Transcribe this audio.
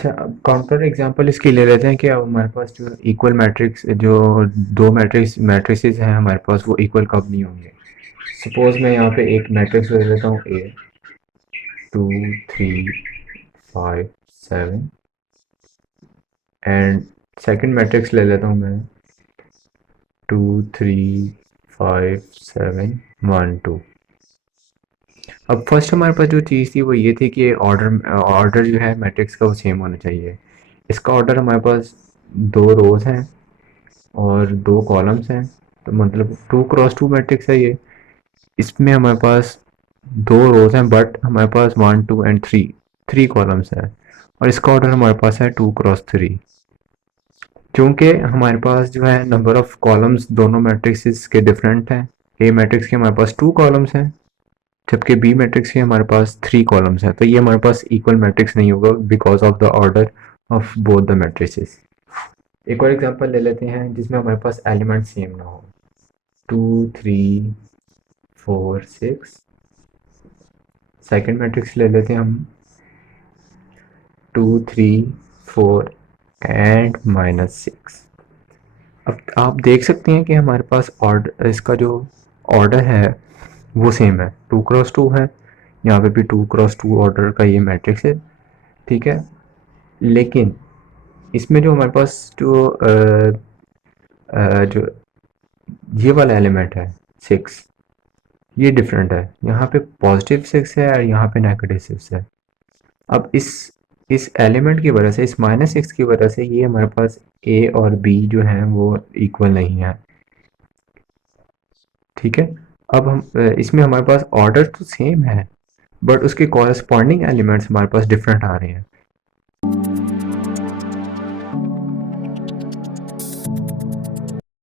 अच्छा, अब counter example इसकी ले लेते हैं कि अब हमारे पास जो इक्वल मैट्रिक्स जो दो मैट्रिसेस हैं हमारे पास, वो इक्वल कब नहीं होंगे। सपोज मैं यहाँ पे एक मैट्रिक्स ले लेता हूँ ए, 2 3 5 7, एंड सेकंड मैट्रिक्स ले लेता हूँ मैं 2 3 5 7 1 2। अब फर्स्ट हमारे पास जो चीज़ थी वो ये थी कि ऑर्डर जो है मैट्रिक्स का वो सेम होना चाहिए। इसका ऑर्डर हमारे पास दो रोज हैं और दो कॉलम्स हैं, तो मतलब 2 क्रॉस 2 मैट्रिक्स है ये। इसमें हमारे पास दो रोज हैं बट हमारे पास 1 2 एंड 3 थ्री कॉलम्स हैं, और इसका ऑर्डर हमारे पास है 2 क्रॉस 3। क्योंकि हमारे पास जो है नंबर ऑफ कॉलम्स दोनों मैट्रिक्स के डिफरेंट हैं। ए मैट्रिक्स के हमारे पास 2 कॉलम्स हैं, जबकि बी मैट्रिक्स के हमारे पास 3 कॉलम्स हैं, तो ये हमारे पास इक्वल मैट्रिक्स नहीं होगा because of the order of both the matrices. एक और एग्जांपल ले लेते हैं जिसमें हमारे पास एलिमेंट सेम ना हो। 2 3 4 6। सेकंड मैट्रिक्स ले लेते हैं हम 2 3 4 एंड -6। अब आप देख सकते हैं कि हमारे पास ऑर्डर, इसका जो ऑर्डर है वो सेम है, 2 क्रॉस 2 है। यहाँ पे भी 2 क्रॉस 2 ऑर्डर का ये मैट्रिक्स है, ठीक है। लेकिन इसमें जो हमारे पास जो ये वाला एलिमेंट है 6, ये डिफरेंट है। यहाँ पे +6 है और यहाँ पे -6 है। अब इस एलिमेंट की वजह से, इस -6 की वजह से ये हमारे पास ए और बी जो हैं वो इक्वल नहीं है, ठीक है। अब हम इसमें हमारे पास ऑर्डर तो सेम है बट उसके कॉरस्पॉन्डिंग एलिमेंट्स हमारे पास डिफरेंट आ रहे हैं।